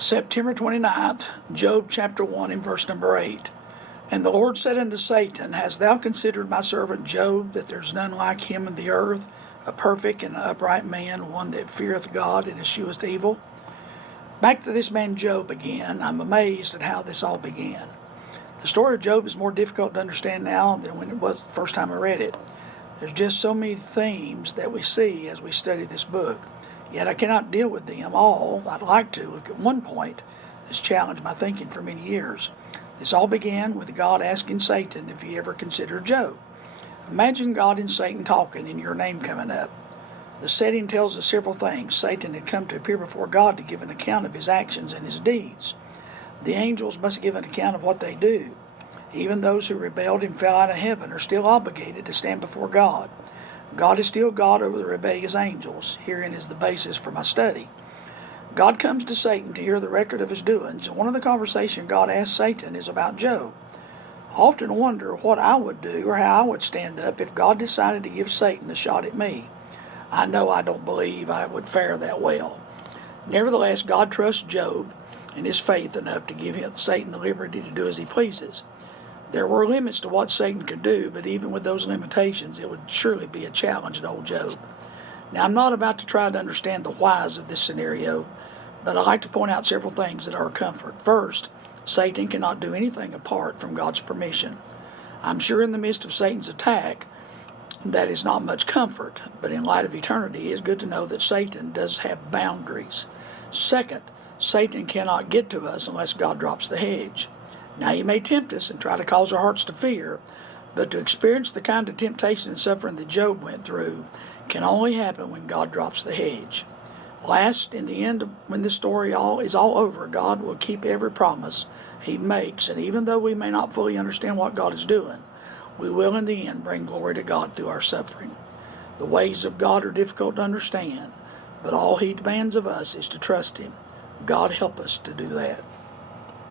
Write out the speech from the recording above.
September 29th, Job chapter 1 and verse number 8. And the Lord said unto Satan, Hast thou considered my servant Job, that there is none like him in the earth, a perfect and upright man, one that feareth God and escheweth evil? Back to this man Job again. I'm amazed at how this all began. The story of Job is more difficult to understand now than when it was the first time I read it. There's just so many themes that we see as we study this book. Yet I cannot deal with them all. I'd like to. Look, at one point, this challenged my thinking for many years. This all began with God asking Satan if he ever considered Job. Imagine God and Satan talking and your name coming up. The setting tells us several things. Satan had come to appear before God to give an account of his actions and his deeds. The angels must give an account of what they do. Even those who rebelled and fell out of heaven are still obligated to stand before God. God is still God over the rebellious angels. Herein is the basis for my study. God comes to Satan to hear the record of his doings, and one of the conversations God asks Satan is about Job. I often wonder what I would do or how I would stand up if God decided to give Satan a shot at me. I know I don't believe I would fare that well. Nevertheless, God trusts Job and his faith enough to give Satan the liberty to do as he pleases. There were limits to what Satan could do, but even with those limitations, it would surely be a challenge to old Job. Now, I'm not about to try to understand the whys of this scenario, but I'd like to point out several things that are a comfort. First, Satan cannot do anything apart from God's permission. I'm sure in the midst of Satan's attack, that is not much comfort, but in light of eternity, it's good to know that Satan does have boundaries. Second, Satan cannot get to us unless God drops the hedge. Now, he may tempt us and try to cause our hearts to fear, but to experience the kind of temptation and suffering that Job went through can only happen when God drops the hedge. Last, in the end, when this story is all over, God will keep every promise he makes, and even though we may not fully understand what God is doing, we will in the end bring glory to God through our suffering. The ways of God are difficult to understand, but all he demands of us is to trust him. God help us to do that.